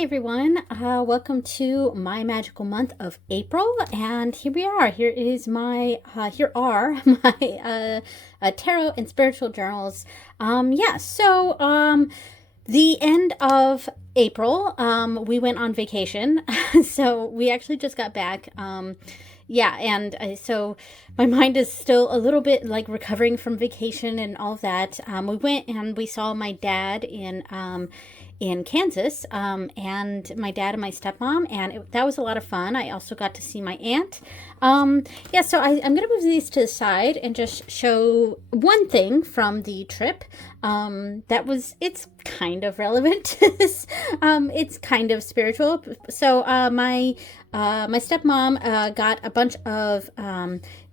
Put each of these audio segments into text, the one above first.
Hi everyone, welcome to my magical month of April, and here we are. Here are my tarot and spiritual journals. The end of April, we went on vacation, so we actually just got back. So my mind is still a little bit like recovering from vacation and all of that. We went and we saw my dad in Kansas, and my dad and my stepmom, and that was a lot of fun. I also got to see my aunt. I'm going to move these to the side and just show one thing from the trip. It's kind of relevant to this. It's kind of spiritual. So my stepmom got a bunch of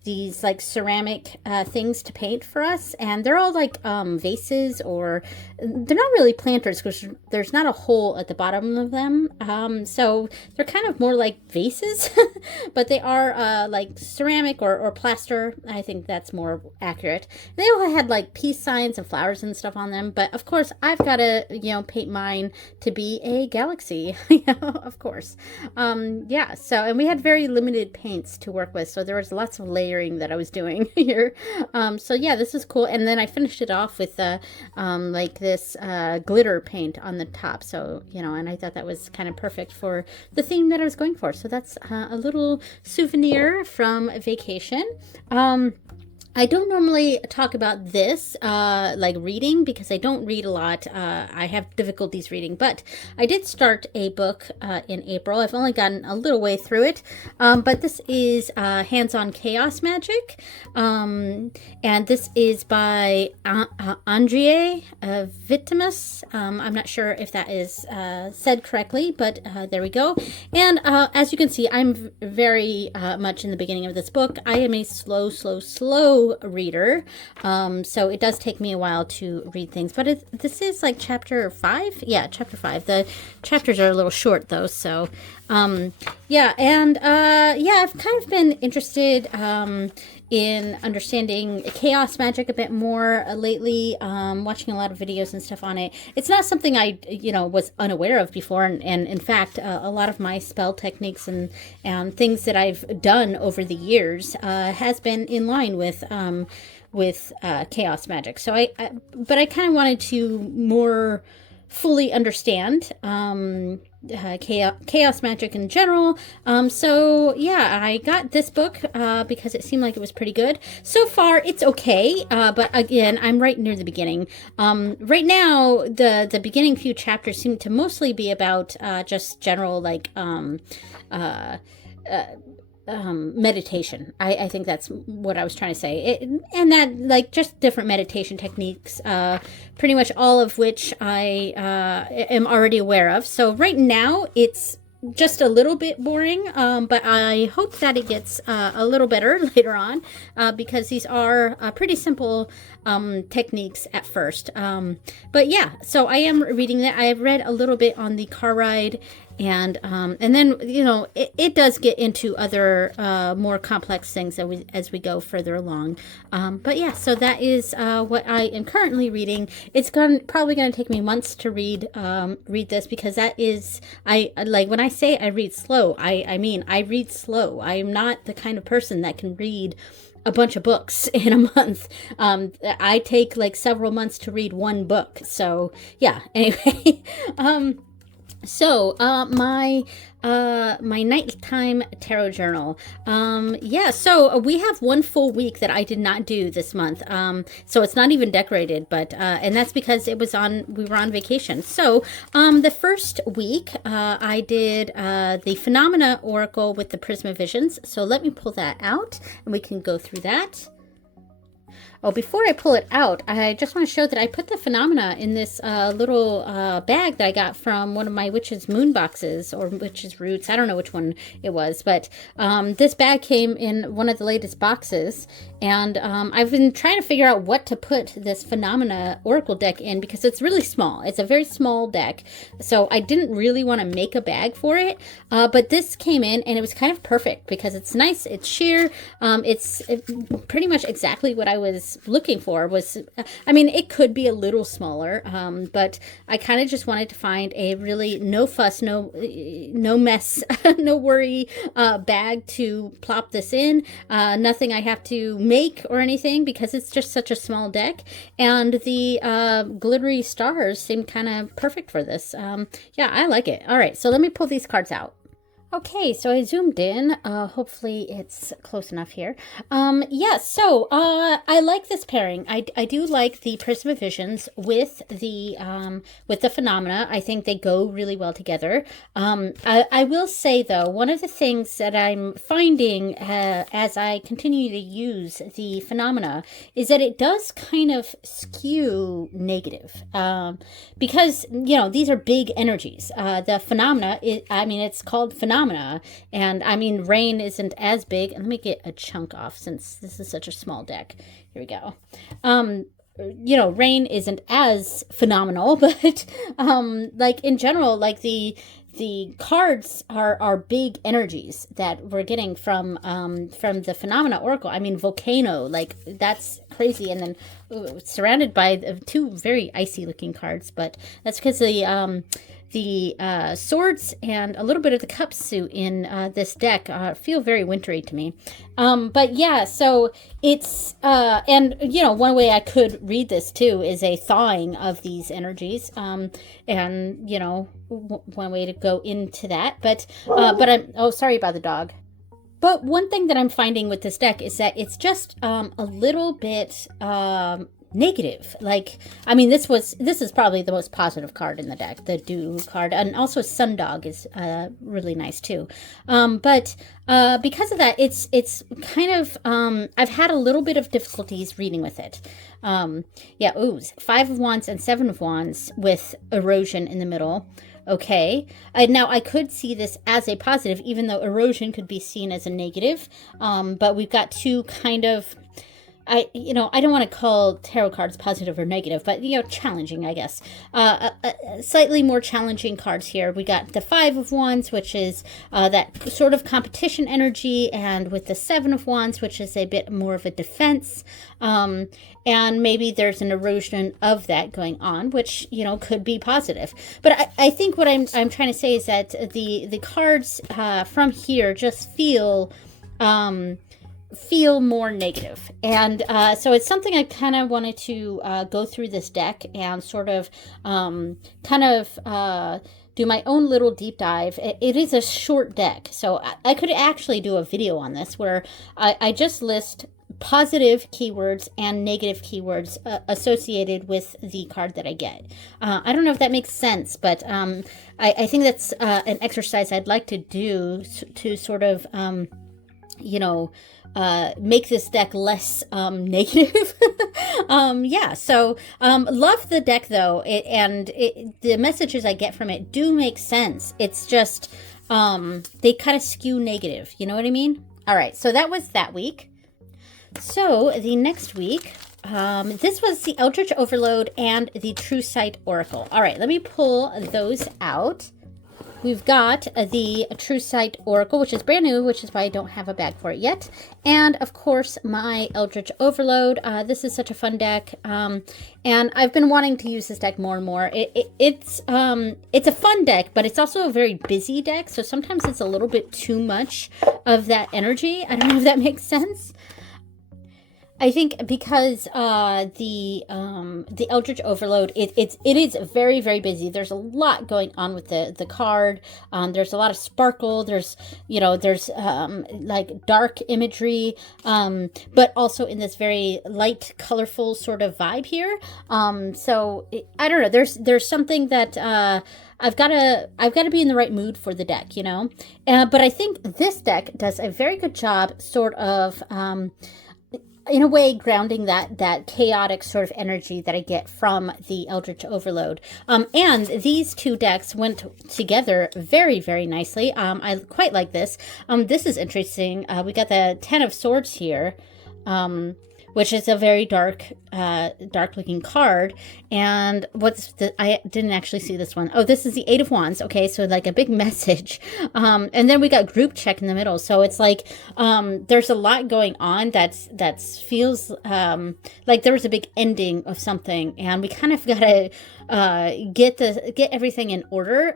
these like ceramic things to paint for us, and they're all like vases, or they're not really planters because there's not a hole at the bottom of them, so they're kind of more like vases but they are like ceramic or plaster. I think that's more accurate. They all had like peace signs and flowers and stuff on them, but of course I've got to paint mine to be a galaxy. Of course. And we had very limited paints to work with, so there was lots of layers that I was doing here. This is cool. And then I finished it off with like this glitter paint on the top. So, and I thought that was kind of perfect for the theme that I was going for. So that's a little souvenir from vacation. I don't normally talk about this, like reading, because I don't read a lot. I have difficulties reading, but I did start a book in April. I've only gotten a little way through it, but this is Hands-on Chaos Magic, and this is by Andrea Vitamus. I'm not sure if that is said correctly, but there we go. And as you can see, I'm very much in the beginning of this book. I am a slow reader, so it does take me a while to read things, but this is like chapter 5. Chapter 5. The chapters are a little short though, so I've kind of been interested in understanding chaos magic a bit more lately, watching a lot of videos and stuff on it. It's not something I was unaware of before, and in fact a lot of my spell techniques and things that I've done over the years has been in line with chaos magic. So I kind of wanted to more fully understand chaos magic in general. I got this book because it seemed like it was pretty good. So far it's okay, but again, I'm right near the beginning. Right now the beginning few chapters seem to mostly be about just general like meditation. I think that's what I was trying to say. And that like just different meditation techniques, pretty much all of which I am already aware of. So right now it's just a little bit boring, but I hope that it gets a little better later on, because these are pretty simple techniques at first. So I am reading that. I have read a little bit on the car ride, and then it does get into other more complex things as we go further along. So that is what I am currently reading. It's probably going to take me months to read this, because that is, I like when I say I read slow, I mean I read slow. I am not the kind of person that can read a bunch of books in a month. I take like several months to read one book. So yeah, anyway. My nighttime tarot journal. So we have one full week that I did not do this month. So it's not even decorated, but and that's because we were on vacation. So the first week I did the Phenomena Oracle with the Prisma Visions. So let me pull that out and we can go through that. Oh, before I pull it out, I just want to show that I put the Phenomena in this little bag that I got from one of my Witch's Moon boxes, or Witch's Roots. I don't know which one it was, but this bag came in one of the latest boxes, and I've been trying to figure out what to put this Phenomena Oracle deck in, because it's really small. It's a very small deck, so I didn't really want to make a bag for it, but this came in, and it was kind of perfect, because it's nice, it's sheer, it's pretty much exactly what I was was looking for was, I mean, it could be a little smaller, but I kind of just wanted to find a really no fuss, no mess, no worry bag to plop this in. Nothing I have to make or anything because it's just such a small deck. And the glittery stars seem kind of perfect for this. Yeah, I like it. All right, so let me pull these cards out. Okay, so I zoomed in. Hopefully it's close enough here. Yeah, so I like this pairing. I do like the Prism of Visions with the Phenomena. I think they go really well together. I will say though, one of the things that I'm finding as I continue to use the Phenomena is that it does kind of skew negative, because these are big energies. The Phenomena, it's called Phenomena. And I mean, rain isn't as big. And let me get a chunk off since this is such a small deck. Here we go. Rain isn't as phenomenal, but like in general, like the cards are big energies that we're getting from the Phenomena Oracle. I mean, Volcano, like that's crazy. And then surrounded by two very icy looking cards, but that's because the swords and a little bit of the cup suit in this deck feel very wintry to me. But yeah, so it's, and one way I could read this too is a thawing of these energies. And, one way to go into that. But oh, sorry about the dog. But one thing that I'm finding with this deck is that it's just a little bit negative. Like, I mean, this is probably the most positive card in the deck, the Dew card, and also Sundog is really nice too. But because of that, it's kind of I've had a little bit of difficulties reading with it. Yeah, ooze, 5 of Wands and 7 of Wands with erosion in the middle. Okay, now I could see this as a positive, even though erosion could be seen as a negative. But we've got two kind of, I don't want to call tarot cards positive or negative, but, challenging, I guess. Slightly more challenging cards here. We got the 5 of Wands, which is that sort of competition energy, and with the 7 of Wands, which is a bit more of a defense. And maybe there's an erosion of that going on, which, could be positive. But I think what I'm trying to say is that the cards from here just feel more negative. And so it's something I kind of wanted to go through this deck and sort of do my own little deep dive. It is a short deck, so I could actually do a video on this where I just list positive keywords and negative keywords associated with the card that I get. I don't know if that makes sense, but I think that's an exercise I'd like to do to sort of make this deck less negative. Yeah, so love the deck though, the messages I get from it do make sense. It's just they kind of skew negative, you know what I mean? All right, so that was that week. So the next week, this was the Eldritch Overload and the True Sight Oracle. All right, let me pull those out. We've got the True Sight Oracle, which is brand new, which is why I don't have a bag for it yet. And, of course, my Eldritch Overload. This is such a fun deck, and I've been wanting to use this deck more and more. It's a fun deck, but it's also a very busy deck, so sometimes it's a little bit too much of that energy. I don't know if that makes sense. I think because the Eldritch Overload, it is very, very busy. There's a lot going on with the card. There's a lot of sparkle. There's like dark imagery, but also in this very light, colorful sort of vibe here. So I don't know. There's something that I've got to be in the right mood for the deck, But I think this deck does a very good job, sort of. In a way, grounding that chaotic sort of energy that I get from the Eldritch Overload. And these two decks went together very, very nicely. I quite like this. This is interesting. We got the 10 of Swords here, which is a very dark looking card. And I didn't actually see this one. Oh, this is the Eight of Wands. Okay, so like a big message. And then we got group check in the middle. So it's like there's a lot going on that feels like there was a big ending of something, and we kind of gotta get everything in order.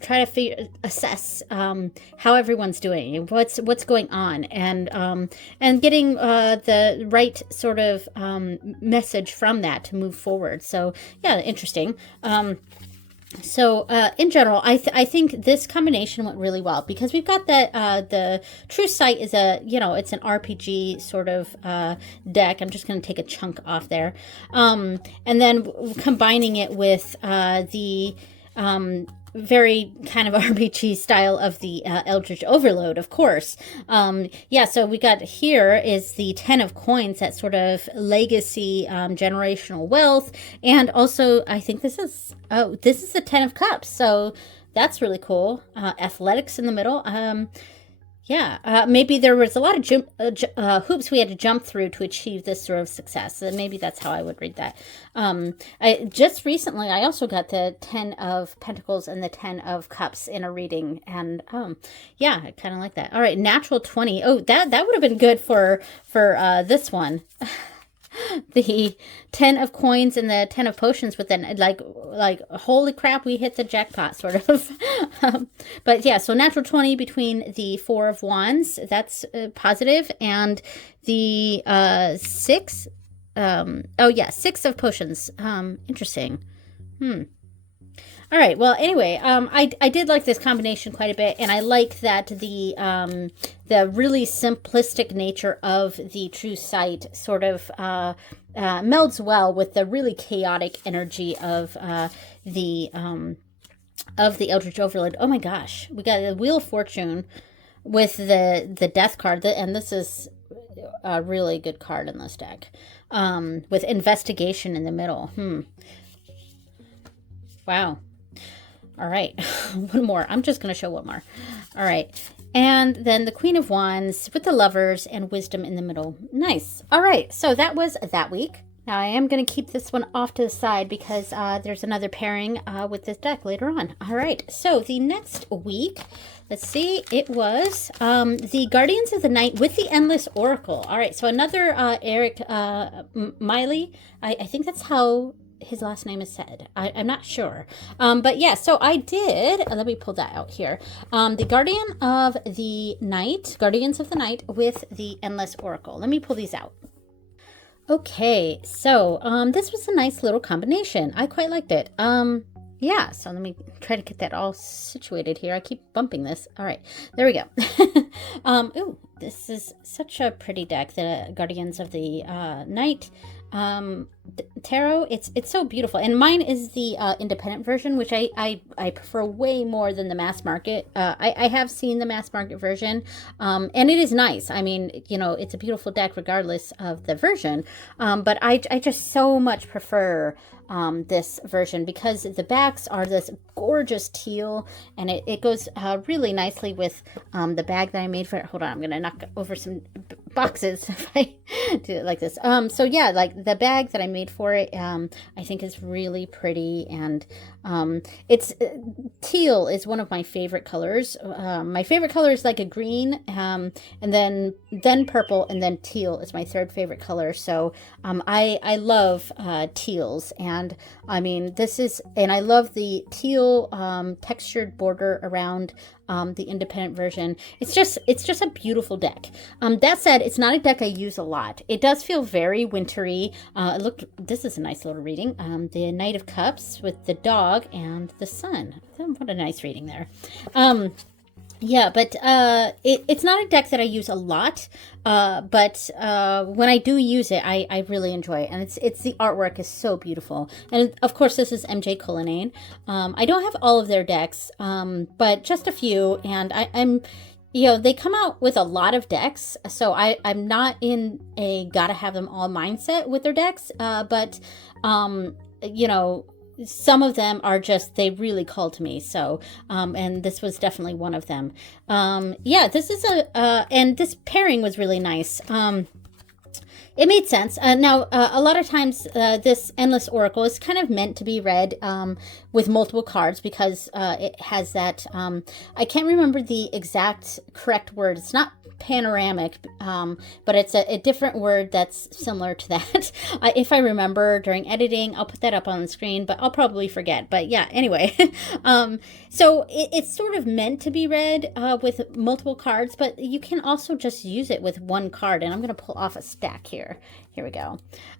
Try to assess how everyone's doing, what's going on, and getting the right sort of message from that to move forward. So yeah, interesting. So in general, I think this combination went really well, because we've got the True Sight is it's an RPG sort of deck. I'm just going to take a chunk off there, and then combining it with the very kind of RPG style of the Eldritch Overload, of course. So we got here is the 10 of Coins, that sort of legacy, generational wealth. And also, I think this is the 10 of Cups. So that's really cool. Athletics in the middle. Maybe there was a lot of hoops we had to jump through to achieve this sort of success. Maybe that's how I would read that. Just recently, I also got the 10 of Pentacles and the 10 of Cups in a reading. And I kind of like that. All right, natural 20. Oh, that would have been good for this one. The 10 of Coins and the 10 of Potions, but then like holy crap, we hit the jackpot sort of. But yeah, so natural 20 between the 4 of Wands, that's positive, and the 6 of Potions. Interesting. All right. Well, anyway, I did like this combination quite a bit, and I like that the really simplistic nature of the True Sight sort of melds well with the really chaotic energy of the Eldritch Overload. Oh my gosh, we got the Wheel of Fortune with the Death card, and this is a really good card in this deck, with Investigation in the middle. Wow. All right, one more. I'm just going to show one more. All right. And then the Queen of Wands with the Lovers and Wisdom in the middle. Nice. All right. So that was that week. Now I am going to keep this one off to the side because there's another pairing with this deck later on. All right. So the next week, let's see, it was the Guardians of the Night with the Endless Oracle. All right. So another Eric Miley. I think that's how his last name is said. I'm not sure. But yeah, so I did, let me pull that out here. The Guardians of the Night with the Endless Oracle. Let me pull these out. Okay, so this was a nice little combination. I quite liked it. Yeah, so let me try to get that all situated here. I keep bumping this. All right, there we go. Ooh, this is such a pretty deck, the Guardians of the Night tarot. It's so beautiful, and mine is the independent version, which I prefer way more than the mass market. I have seen the mass market version, and it is nice. I mean, it's a beautiful deck regardless of the version, but I just so much prefer this version because the backs are this gorgeous teal, and it goes really nicely with the bag that I made for it. Hold on, I'm gonna knock over some boxes if I do it like this. So yeah, like the bag that I made for it, I think is really pretty, and it's teal is one of my favorite colors. My favorite color is like a green, and then purple, and then teal is my third favorite color. So I love teals, and I mean and I love the teal textured border around the independent version. It's just a beautiful deck. That said, it's not a deck I use a lot. It does feel very wintry. This is a nice little reading. The Knight of Cups with the dog and the sun. What a nice reading there. Yeah, but it's not a deck that I use a lot, but when I do use it, I really enjoy it, and it's the artwork is so beautiful. And of course, this is MJ Cullinane. I don't have all of their decks, but just a few, and I'm they come out with a lot of decks, so I'm not in a gotta have them all mindset with their decks, but some of them are just, they really call to me. So, and this was definitely one of them. Yeah, this is and this pairing was really nice. It made sense. Now, a lot of times, this Endless Oracle is kind of meant to be read with multiple cards because it has that. I can't remember the exact correct word. It's not panoramic, but it's a different word that's similar to that. If I remember during editing, I'll put that up on the screen, but I'll probably forget. But yeah, anyway. So it's sort of meant to be read with multiple cards, but you can also just use it with one card. And I'm going to pull off a stack here. Here we go.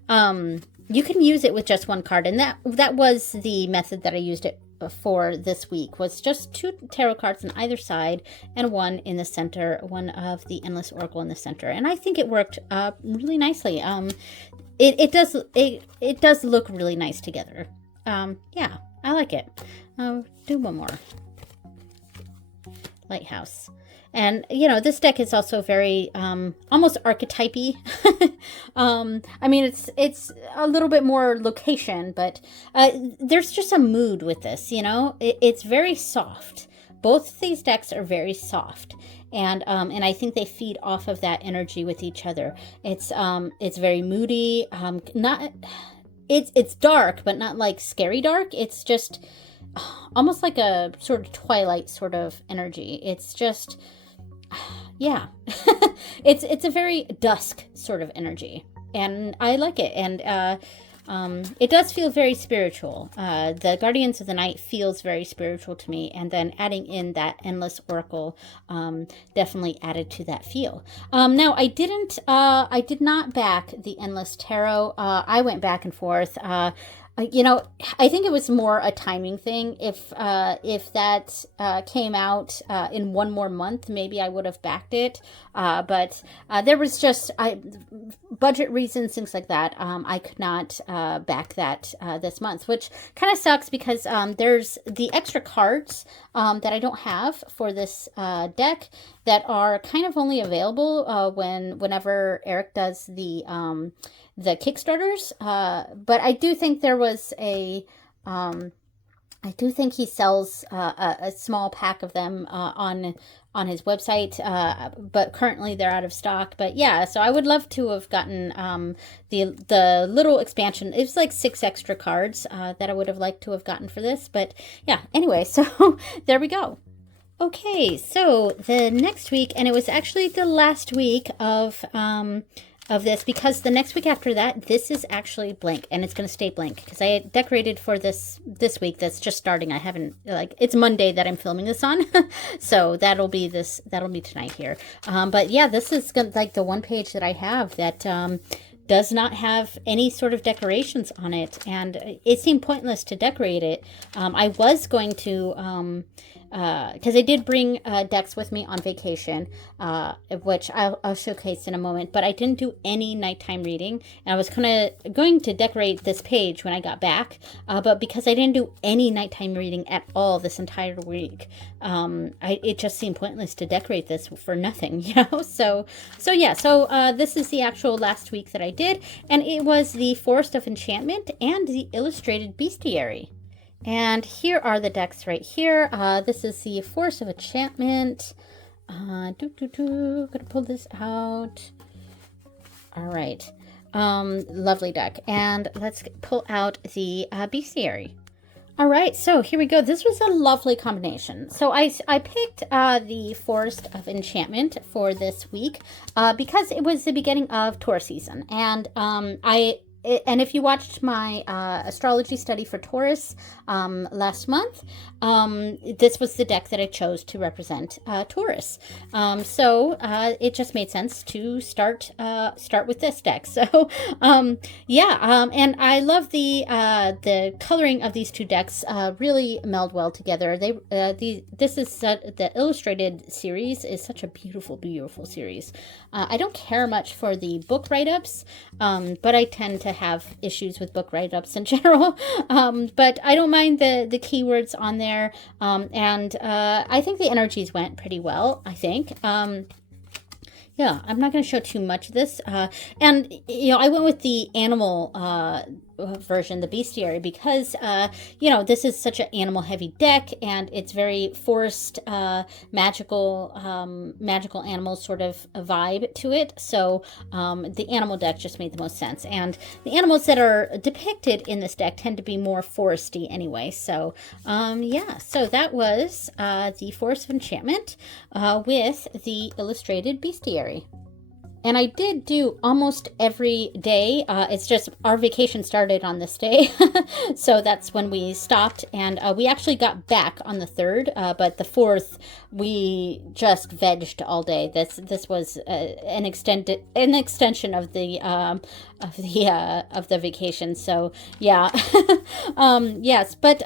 You can use it with just one card, and that was the method that I used it for this week, was just 2 tarot cards on either side and one in the center, one of the Endless Oracle in the center. And I think it worked really nicely. It does look really nice together. Yeah, I like it. Do one more. Lighthouse. And, this deck is also very, almost archetypey. I mean, it's a little bit more location, but there's just a mood with this, It's very soft. Both of these decks are very soft. And I think they feed off of that energy with each other. It's very moody, it's dark, but not like scary dark. It's just almost like a sort of Twilight sort of energy. It's just, yeah, it's a very dusk sort of energy, and I like it. And it does feel very spiritual. The Guardians of the Night feels very spiritual to me, and then adding in that Endless Oracle definitely added to that feel. Now, I did not back the Endless Tarot. I went back and forth. I think it was more a timing thing. If that came out in one more month, maybe I would have backed it. But there was just budget reasons, things like that. I could not back that this month, which kind of sucks because there's the extra cards that I don't have for this deck that are kind of only available whenever Eric does the Kickstarters, but I do think there was I do think he sells a small pack of them on his website, but currently they're out of stock. But yeah, so I would love to have gotten the little expansion. It's like 6 extra cards that I would have liked to have gotten for this. But yeah, anyway, so there we go. Okay, so the next week, and it was actually the last week of this, because the next week after that, this is actually blank, and it's going to stay blank because I decorated for this week that's just starting. I haven't, it's Monday that I'm filming this on, so that'll be tonight here. But yeah, this is like the one page that I have that does not have any sort of decorations on it, and it seemed pointless to decorate it. I was going to because I did bring decks with me on vacation, which I'll showcase in a moment, but I didn't do any nighttime reading, and I was going to decorate this page when I got back, but because I didn't do any nighttime reading at all this entire week, it just seemed pointless to decorate this for nothing, so this is the actual last week that I did, and it was the Forest of Enchantment and the Illustrated Bestiary. And here are the decks right here. This is the Force of Enchantment. Gonna pull this out. All right. Lovely deck. And let's pull out the Bestiary. All right, so here we go. This was a lovely combination. So I picked the Forest of Enchantment for this week because it was the beginning of Taurus season. And and if you watched my astrology study for Taurus last month, this was the deck that I chose to represent Taurus. So it just made sense to start with this deck. So and I love the coloring of these two decks. Really meld well together. The illustrated series is such a beautiful, beautiful series. I don't care much for the book write-ups, but I tend to have issues with book write-ups in general, but I don't mind the keywords on there, and I think the energies went pretty well, I think. Yeah, I'm not going to show too much of this, and I went with the animal version, the bestiary, because you know, this is such an animal heavy deck, and it's very forest, magical animals sort of a vibe to it. So the animal deck just made the most sense, and the animals that are depicted in this deck tend to be more foresty anyway. So yeah, so that was the Forest of Enchantment with the illustrated bestiary. And I did do almost every day. It's just our vacation started on this day. So that's when we stopped. And we actually got back on the 3rd. But the 4th, we just vegged all day. This was an extension of the vacation. So yeah. Yes. But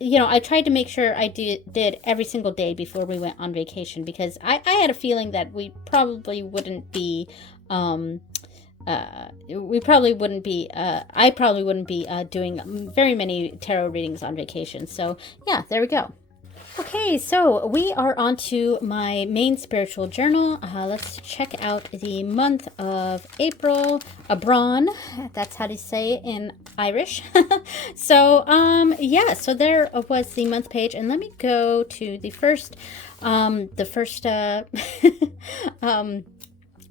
you know, I tried to make sure I did every single day before we went on vacation, because I had a feeling that we probably wouldn't be I probably wouldn't be doing very many tarot readings on vacation. So yeah, there we go. Okay, so we are on to my main spiritual journal. Let's check out the month of April. Abron, that's how to say it in Irish. So yeah, so there was the month page, and let me go to the first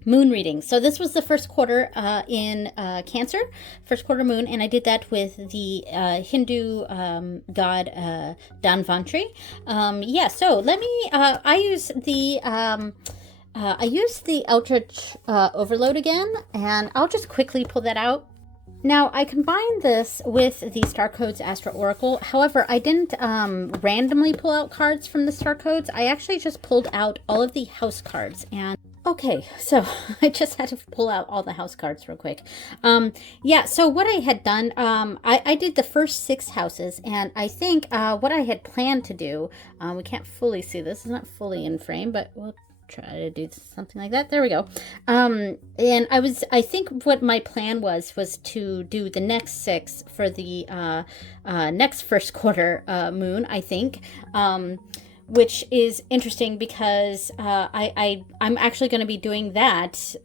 moon reading. So this was the first quarter in Cancer, first quarter moon, and I did that with the Hindu god Dhanvantri. Yeah, so let me, I use the Eldritch Overload again, and I'll just quickly pull that out. Now, I combined this with the Star Codes Astro Oracle. However, I didn't randomly pull out cards from the Star Codes. I actually just pulled out all of the house cards. And okay, so I just had to pull out all the house cards real quick. Yeah, so what I had done, I did the first 6 houses, and I think what I had planned to do, we can't fully see this, it's not fully in frame, but we'll try to do something like that. There we go. And I think what my plan was to do the next 6 for the next first quarter moon, I think. Which is interesting because I'm actually going to be doing that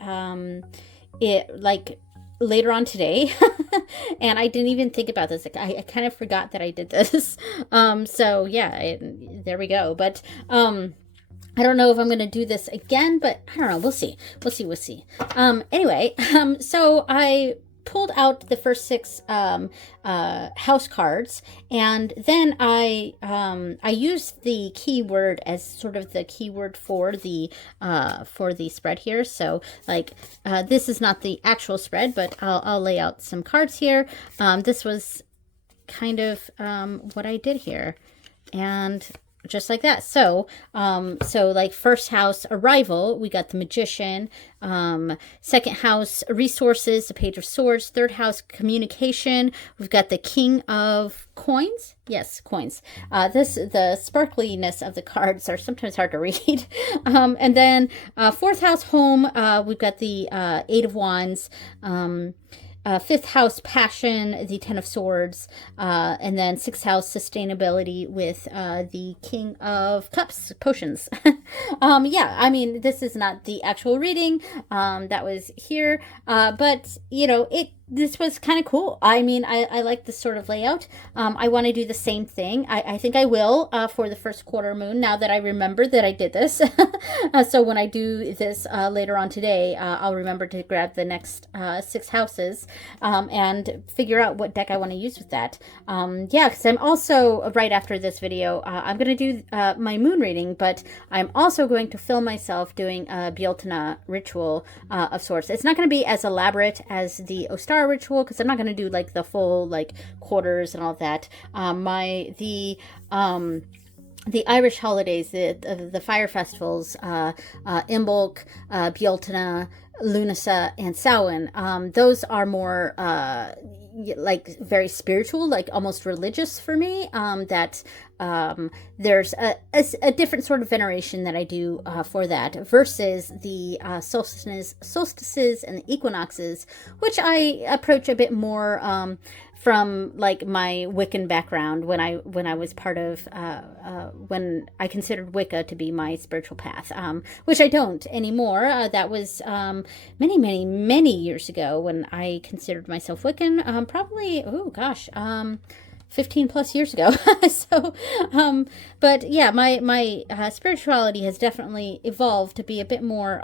like later on today. And I didn't even think about this. Like, I kind of forgot that I did this. So yeah, there we go. But I don't know if I'm going to do this again, but I don't know. We'll see. Anyway, so I pulled out the first 6 house cards, and then I used the keyword as sort of the keyword for the spread here. So like this is not the actual spread, but I'll lay out some cards here. This was kind of what I did here, and just like that. So like first house, arrival, we got the Magician. Second house, resources, the Page of Swords. Third house, communication, we've got the King of Coins. Yes, coins. The sparkliness of the cards are sometimes hard to read. And then fourth house, home, we've got the Eight of Wands. Fifth house, passion, the Ten of Swords, and then sixth house, sustainability with the King of Cups, potions. Yeah, I mean, this is not the actual reading that was here, but you know, this was kind of cool. I mean, I like this sort of layout. I want to do the same thing. I think I will for the first quarter moon, now that I remember that I did this. So when I do this later on today, I'll remember to grab the next 6 houses and figure out what deck I want to use with that. Yeah, because I'm also, right after this video, I'm going to do my moon reading, but I'm also going to film myself doing a Bjoltana ritual of sorts. It's not going to be as elaborate as the Ostar ritual, because I'm not going to do like the full like quarters and all that. The Irish holidays, the fire festivals, Imbolc, Bjoltana, Lunasa, and Samhain, those are more like very spiritual, like almost religious for me, that there's a different sort of veneration that I do for that versus the solstices and the equinoxes, which I approach a bit more from like my Wiccan background when I was part of when I considered Wicca to be my spiritual path, which I don't anymore. That was many years ago when I considered myself Wiccan. Probably 15 plus years ago. So, but yeah, my spirituality has definitely evolved to be a bit more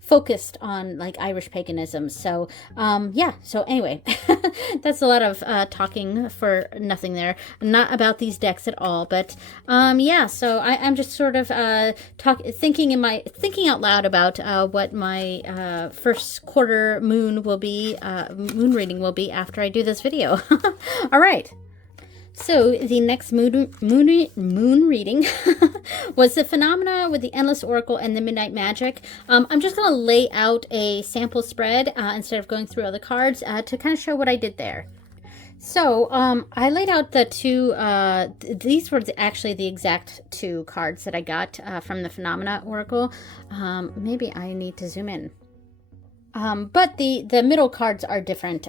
focused on like Irish paganism. So, yeah. So anyway, that's a lot of talking for nothing there. Not about these decks at all, but yeah. So I'm just sort of thinking out loud about what my first quarter moon will be, moon reading will be after I do this video. All right. So the next moon reading was the Phenomena with the Endless Oracle and the Midnight Magic. I'm just going to lay out a sample spread instead of going through all the cards to kind of show what I did there. So I laid out the two, these were actually the exact two cards that I got from the Phenomena Oracle. Maybe I need to zoom in. But the middle cards are different.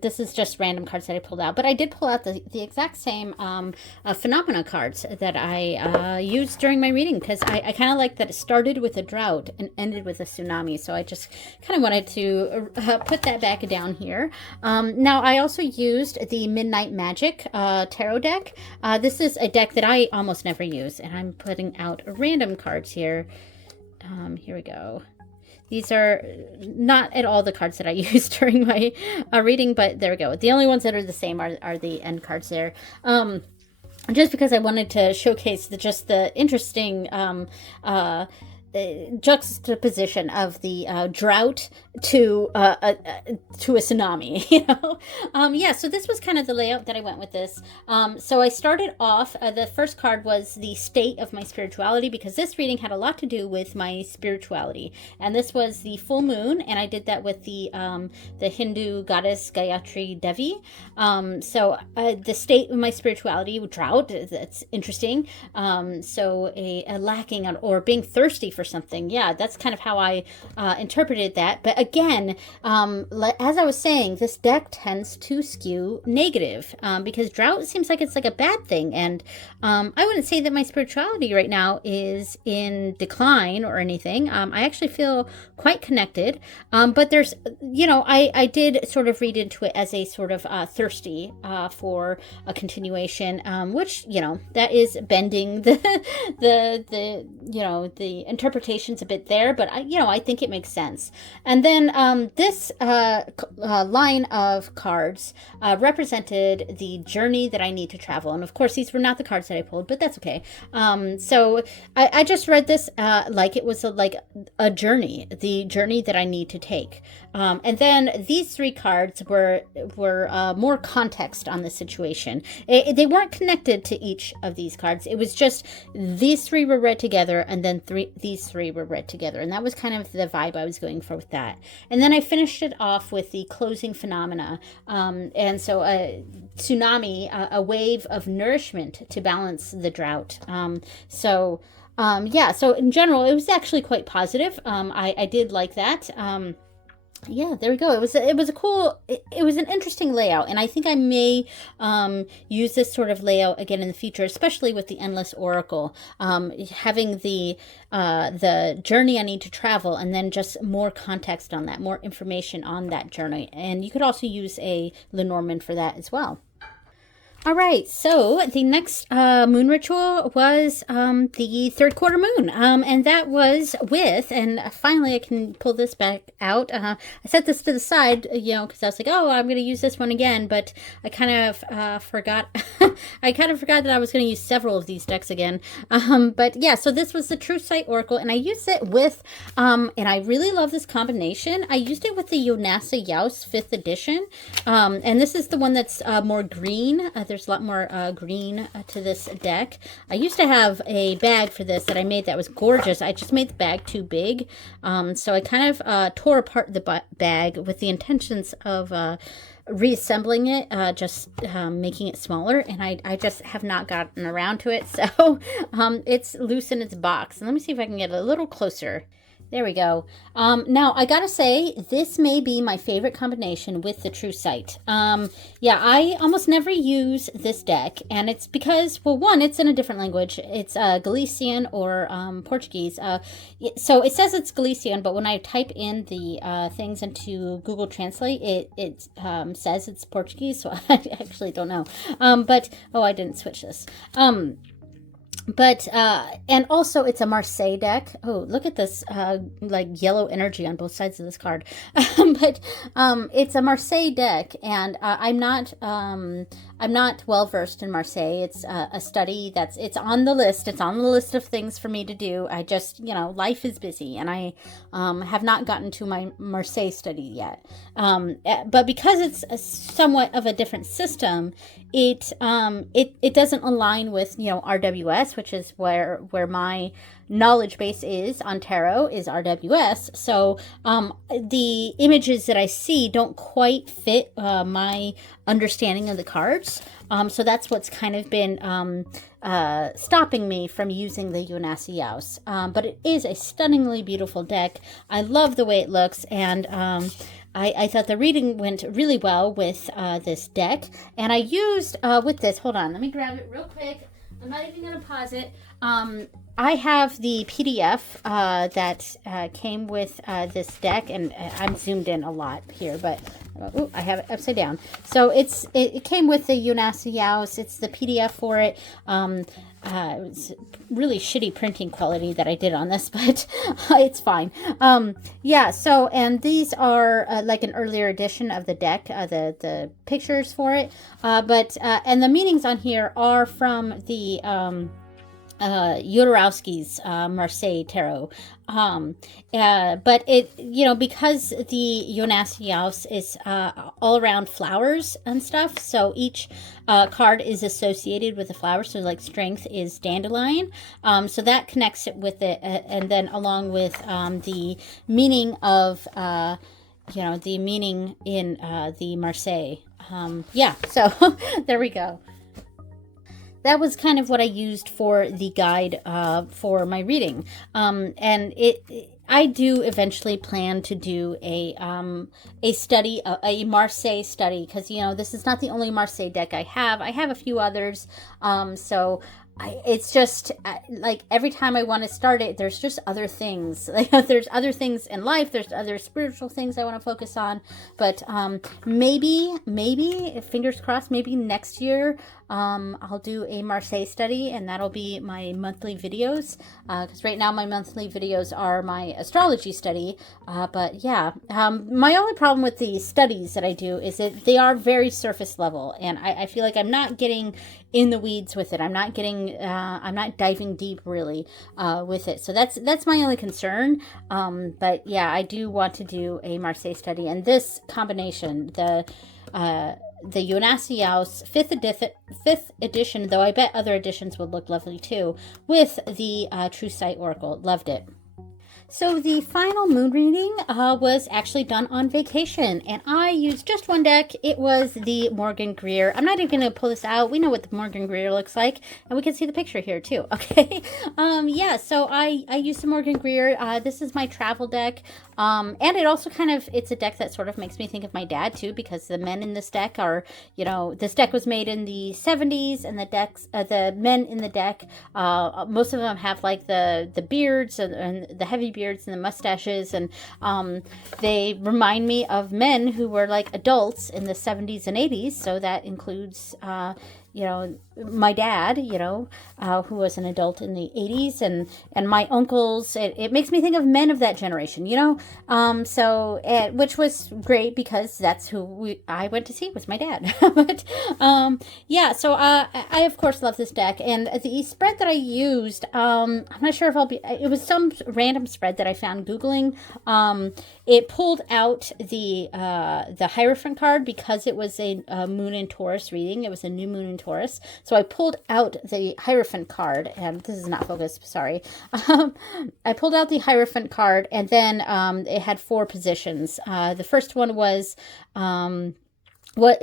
This is just random cards that I pulled out. But I did pull out the exact same phenomena cards that I used during my reading, because I kind of like that it started with a drought and ended with a tsunami. So I just kind of wanted to put that back down here. Now, I also used the Midnight Magic tarot deck. This is a deck that I almost never use. And I'm putting out random cards here. Here we go. These are not at all the cards that I used during my reading, but there we go. The only ones that are the same are the end cards there. Just because I wanted to showcase just the interesting juxtaposition of the drought to a tsunami, you know. Yeah, so this was kind of the layout that I went with this. So I started off, the first card was the state of my spirituality, because this reading had a lot to do with my spirituality. And this was the full moon, and I did that with the Hindu goddess Gayatri Devi. So the state of my spirituality, drought, that's interesting. So a lacking or being thirsty for something. Yeah, that's kind of how I interpreted that. But again, as I was saying, this deck tends to skew negative because drought seems like it's like a bad thing. And I wouldn't say that my spirituality right now is in decline or anything. I actually feel quite connected. But there's, you know, I did sort of read into it as a sort of thirsty for a continuation, which, you know, that is bending the you know, the interpretation's a bit there, but I think it makes sense. And then this line of cards represented the journey that I need to travel. And of course, these were not the cards that I pulled, but that's okay. So I just read this like it was like a journey, the journey that I need to take. And then these three cards were more context on the situation. They weren't connected to each of these cards. It was just these three were read together, and then these three were read together. And that was kind of the vibe I was going for with that. And then I finished it off with the closing phenomena. And so a tsunami, a wave of nourishment to balance the drought. Yeah, so in general, it was actually quite positive. I did like that. Yeah, there we go. It was a cool, it was an interesting layout, and I think I may use this sort of layout again in the future, especially with the Endless Oracle, having the journey I need to travel, and then just more context on that, more information on that journey. And you could also use a Lenormand for that as well. All right, so the next moon ritual was the third quarter moon, and that was with, and finally I can pull this back out. I set this to the side, you know, because I was like, oh, I'm going to use this one again, but I kind of forgot. I kind of forgot that I was going to use several of these decks again. But yeah, so this was the True Sight Oracle, and I used it with, and I really love this combination. I used it with the Yonasa Yaus 5th edition, and this is the one that's more green. There's a lot more green to this deck. I used to have a bag for this that I made that was gorgeous. I just made the bag too big. So I kind of tore apart the bag with the intentions of reassembling it, just making it smaller, and I just have not gotten around to it. So it's loose in its box. And let me see if I can get a little closer. There we go. Now, I gotta say, this may be my favorite combination with the True Sight. Yeah, I almost never use this deck, and it's because, well, one, it's in a different language. It's Galician or Portuguese. So it says it's Galician, but when I type in the things into Google Translate, it says it's Portuguese, so I actually don't know. But, oh, I didn't switch this. But, and also it's a Marseille deck. Oh, look at this, like yellow energy on both sides of this card. But, it's a Marseille deck, and, I'm not well versed in Marseille. It's a study it's on the list. It's on the list of things for me to do. I just, life is busy, and I, have not gotten to my Marseille study yet. But because it's somewhat of a different system, it doesn't align with, RWS, which is where my knowledge base is on tarot, is RWS. So the images that I see don't quite fit my understanding of the cards. So that's what's kind of been stopping me from using the Yunasi. But it is a stunningly beautiful deck. I love the way it looks, and I thought the reading went really well with this deck. And I used with this, hold on, let me grab it real quick. I'm not even going to pause it. I have the PDF that came with this deck, and I'm zoomed in a lot here, but I have it upside down. So it came with the Yunasi Yaos. It's the PDF for it. It's really shitty printing quality that I did on this, but it's fine. Yeah, so, and these are like an earlier edition of the deck, the pictures for it. And the meanings on here are from the Jodorowsky's Marseille Tarot. But it, because the Yunasi is all around flowers and stuff, so each card is associated with a flower. So like strength is dandelion. So that connects it with it, and then along with the meaning of the meaning in the Marseille. Yeah, so there we go. That was kind of what I used for the guide for my reading. And I do eventually plan to do a study, a Marseille study, because, this is not the only Marseille deck I have. I have a few others. So it's just like every time I want to start it, there's just other things. Like, there's other things in life. There's other spiritual things I want to focus on. But maybe, fingers crossed, maybe next year I'll do a Marseille study, and that'll be my monthly videos. Because right now my monthly videos are my astrology study. But yeah, my only problem with the studies that I do is that they are very surface level, and I feel like I'm not getting in the weeds with it. I'm not diving deep really with it. So that's my only concern. But yeah, I do want to do a Marseille study, and this combination, the Yunasi 5th edition, though I bet other editions would look lovely too, with the True Sight Oracle. Loved it. So the final moon reading was actually done on vacation, and I used just one deck. It was the Morgan Greer. I'm not even going to pull this out. We know what the Morgan Greer looks like, and we can see the picture here too. Okay. Yeah, so I used the Morgan Greer. This is my travel deck. And it also it's a deck that sort of makes me think of my dad too, because the men in this deck are, this deck was made in the 70s, and the men in the deck, most of them have like the beards and the heavy beards and the mustaches, and they remind me of men who were like adults in the 70s and 80s. So that includes my dad, who was an adult in the 80s, and my uncles. It makes me think of men of that generation, which was great, because that's who I went to see, was my dad. But yeah, so I of course love this deck, and the spread that I used, I'm not sure if it was some random spread that I found Googling. It pulled out the Hierophant card, because it was a moon in Taurus reading. It was a new moon in Taurus. So I pulled out the Hierophant card, and this is not focused, sorry. I pulled out the Hierophant card, and then it had 4 positions. The first one was what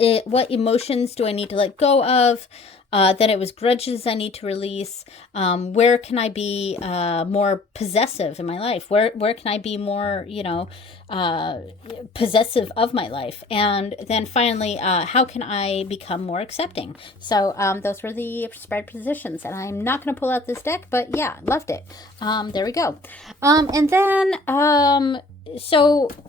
emotions do I need to let go of? Then it was grudges I need to release. Where can I be more possessive in my life? Where can I be more, possessive of my life? And then finally, how can I become more accepting? So those were the spread positions. And I'm not going to pull out this deck, but yeah, loved it. There we go. And then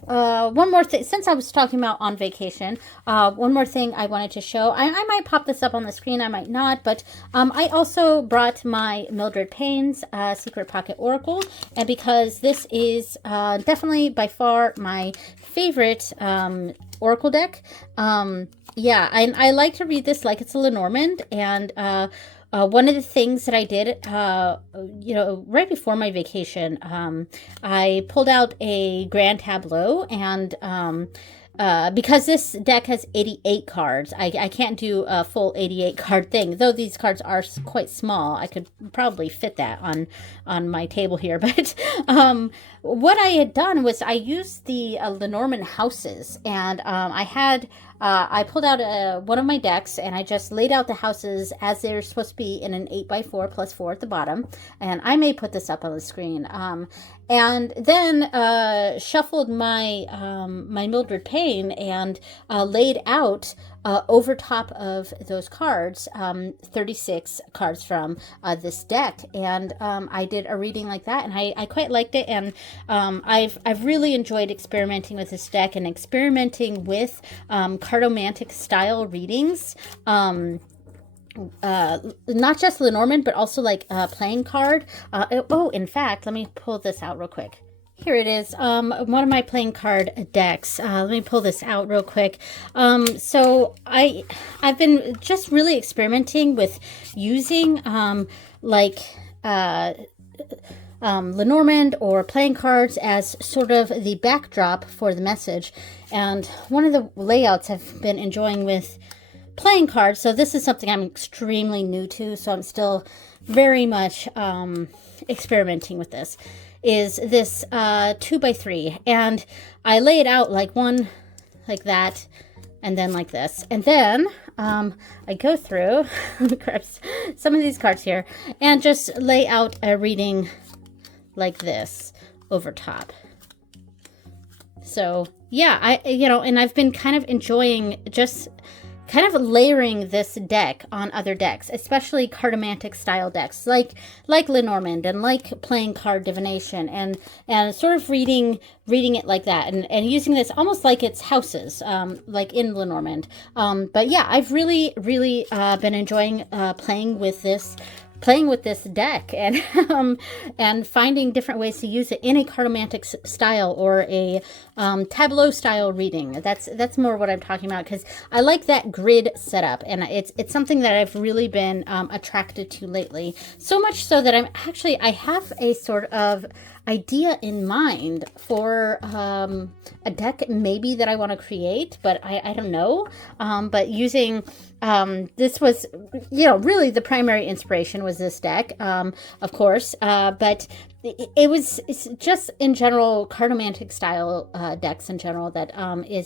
one more thing, since I was talking about on vacation, one more thing I wanted to show. I might pop this up on the screen, I might not, but I also brought my Mildred Payne's Secret Pocket Oracle, and because this is definitely by far my favorite Oracle deck. Yeah, I like to read this like it's a Lenormand, and one of the things that I did, right before my vacation, I pulled out a Grand Tableau, and because this deck has 88 cards, I can't do a full 88 card thing, though these cards are quite small. I could probably fit that on my table here, but what I had done was I used the Lenormand houses, and I pulled out one of my decks, and I just laid out the houses as they're supposed to be in an 8x4 plus 4 at the bottom. And I may put this up on the screen. And then shuffled my my Mildred Payne and laid out over top of those cards 36 cards from this deck. And I did a reading like that, and I quite liked it. And I've really enjoyed experimenting with this deck and experimenting with cartomantic style readings. Not just Lenormand, but also like playing card. In fact, let me pull this out real quick. Here it is, one of my playing card decks. Let me pull this out real quick. So I've been just really experimenting with using Lenormand or playing cards as sort of the backdrop for the message. And one of the layouts I've been enjoying with playing cards, so this is something I'm extremely new to, so I'm still very much experimenting with this, is this 2x3, and I lay it out like one like that, and then like this, and then I go through grab some of these cards here and just lay out a reading like this over top. So yeah, and I've been kind of enjoying just kind of layering this deck on other decks, especially cartomantic style decks like Lenormand and like playing card divination, and sort of reading it like that, and using this almost like it's houses, like in Lenormand. But yeah, I've really been enjoying playing with this deck, and and finding different ways to use it in a cartomantic style or a tableau style reading. That's more what I'm talking about, because I like that grid setup, and it's something that I've really been attracted to lately. So much so that I have a sort of idea in mind for a deck maybe that I want to create, but I don't know. But using this was, really the primary inspiration was this deck, of course, but it's just in general cartomantic style decks in general that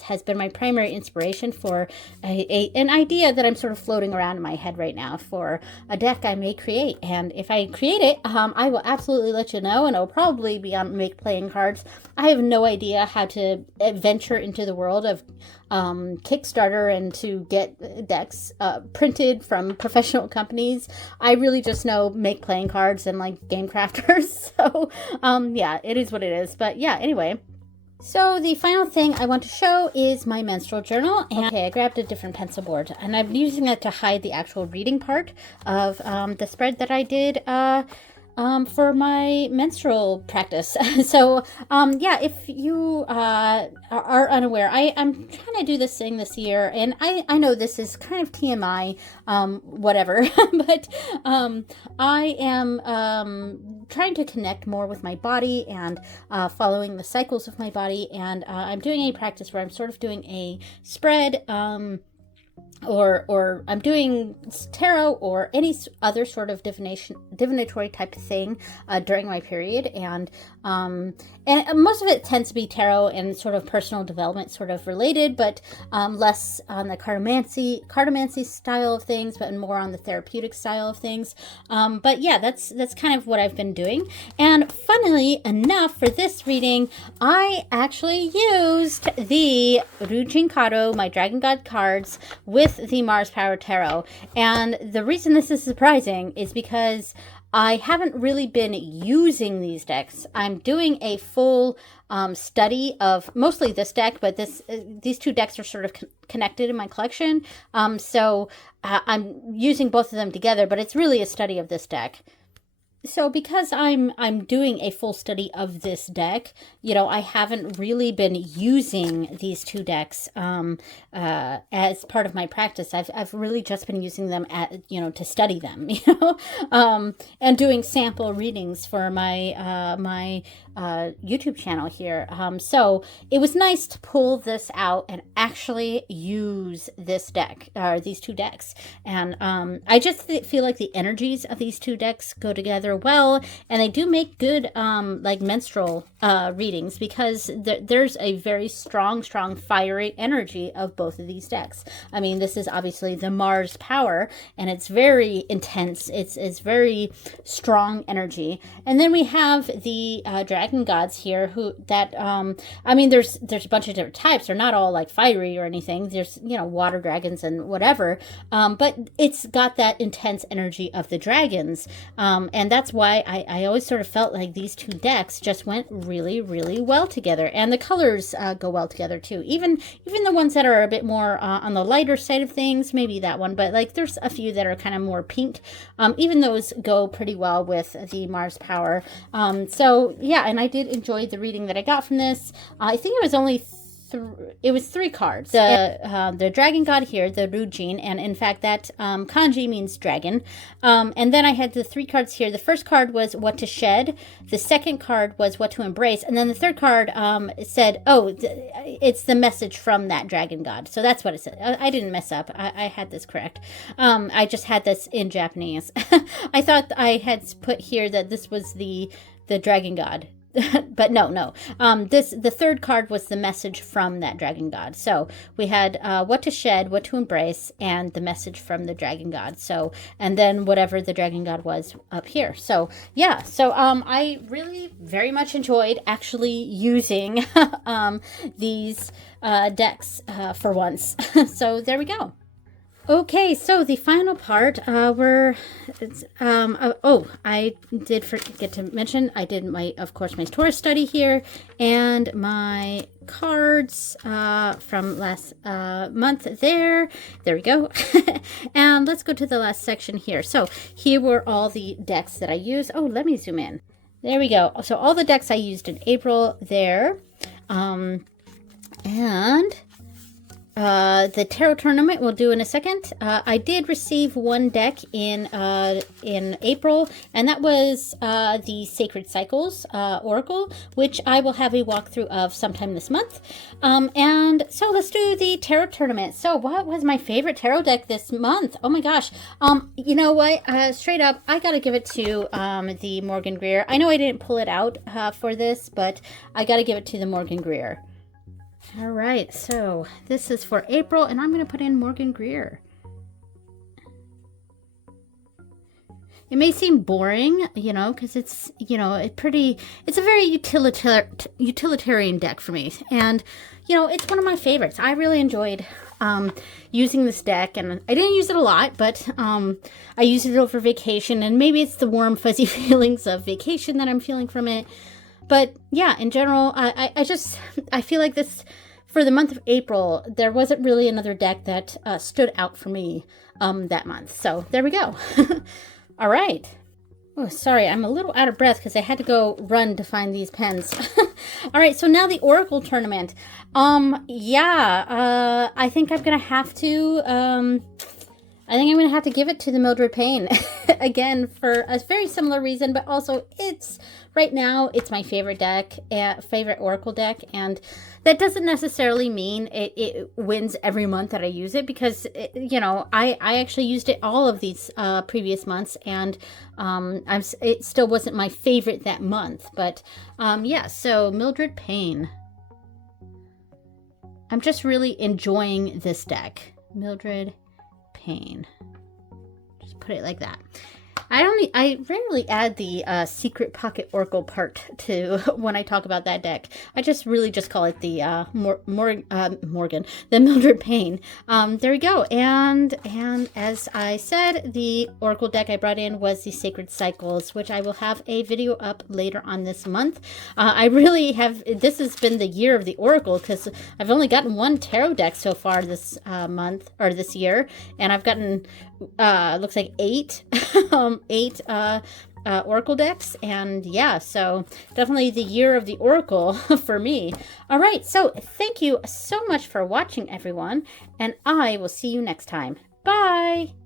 has been my primary inspiration for an idea that I'm sort of floating around in my head right now for a deck I may create. And if I create it, I will absolutely let you know, and it'll probably be on Make Playing Cards. I have no idea how to venture into the world of Kickstarter and to get decks printed from professional companies. I really just know Make Playing Cards and like game crafters. So yeah, it is what it is. But yeah, anyway. So the final thing I want to show is my menstrual journal. And okay, I grabbed a different pencil board, and I'm using it to hide the actual reading part of the spread that I did for my menstrual practice. So yeah, if you are unaware, I'm trying to do this thing this year, and I know this is kind of TMI, whatever, but I am trying to connect more with my body and following the cycles of my body, and I'm doing a practice where I'm sort of doing a spread or I'm doing tarot or any other sort of divinatory type of thing during my period, and most of it tends to be tarot and sort of personal development sort of related, but less on the cartomancy style of things, but more on the therapeutic style of things. But yeah, that's kind of what I've been doing. And funnily enough, for this reading, I actually used the Rujin Kado, my Dragon God cards, with the Mars Power Tarot. And the reason this is surprising is because I haven't really been using these decks. I'm doing a full study of mostly this deck, but these two decks are sort of connected in my collection. So I'm using both of them together, but it's really a study of this deck. So because I'm doing a full study of this deck, I haven't really been using these two decks as part of my practice. I've really just been using them to study them, and doing sample readings for my YouTube channel here. So it was nice to pull this out and actually use this deck, or these two decks. And I just feel like the energies of these two decks go together well, and they do make good like menstrual readings, because there's a very strong fiery energy of both of these decks. I mean, this is obviously the Mars power, and it's very intense. It's very strong energy. And then we have the Dragon Gods here, I mean, there's a bunch of different types. They're not all like fiery or anything. There's water dragons and whatever, but it's got that intense energy of the dragons, and that's why I always sort of felt like these two decks just went really, really well together. And the colors go well together too. Even the ones that are a bit more on the lighter side of things, maybe that one, but like there's a few that are kind of more pink. Even those go pretty well with the Mars power. So yeah, and I did enjoy the reading that I got from this. I think it was only it was 3 cards. The Dragon God here, the Rujin, and in fact that kanji means dragon. And then I had the 3 cards here. The first card was what to shed. The second card was what to embrace. And then the third card said, it's the message from that Dragon God. So that's what it said. I didn't mess up. I had this correct. I just had this in Japanese. I thought I had put here that this was the Dragon God. But no. The third card was the message from that Dragon God. So we had what to shed, what to embrace, and the message from the Dragon God. So, and then whatever the Dragon God was up here. So yeah, so I really very much enjoyed actually using these decks for once. So there we go. Okay, so the final part, I did forget to mention, I did my Taurus study here, and my cards from last month there we go. And let's go to the last section here. So here were all the decks that I used. Oh, let me zoom in. There we go. So all the decks I used in April there, and the tarot tournament we'll do in a second. I did receive one deck in April, and that was the Sacred Cycles Oracle, which I will have a walkthrough of sometime this month. And so let's do the tarot tournament. So what was my favorite tarot deck this month? Oh my gosh. You know what? Straight up, I gotta give it to the Morgan Greer. I know I didn't pull it out for this, but I gotta give it to the Morgan Greer. All right, so this is for April, and I'm going to put in Morgan Greer. It may seem boring, because it's, it's a very utilitarian deck for me. And, it's one of my favorites. I really enjoyed using this deck, and I didn't use it a lot, but I used it over vacation, and maybe it's the warm, fuzzy feelings of vacation that I'm feeling from it. But yeah, in general, I feel like this, for the month of April, there wasn't really another deck that stood out for me that month. So there we go. All right. Oh, sorry, I'm a little out of breath because I had to go run to find these pens. All right, so now the Oracle tournament. I think I'm going to have to I think I'm going to have to give it to the Mildred Payne again for a very similar reason, but also it's right now it's my favorite deck, favorite Oracle deck, and that doesn't necessarily mean it wins every month that I use it, because you know, I actually used it all of these previous months, and it still wasn't my favorite that month. But yeah, so Mildred Payne. I'm just really enjoying this deck. Mildred Payne. Just put it like that. I rarely add the secret pocket Oracle part to when I talk about that deck. I just really just call it the Morgan, the Mildred Payne. There we go. And as I said, the Oracle deck I brought in was the Sacred Cycles, which I will have a video up later on this month. I really have, this has been the year of the Oracle, because I've only gotten one tarot deck so far this month, or this year, and I've gotten looks like 8 Oracle decks. And yeah, so definitely the year of the Oracle for me. All right, so thank you so much for watching, everyone, and I will see you next time. Bye.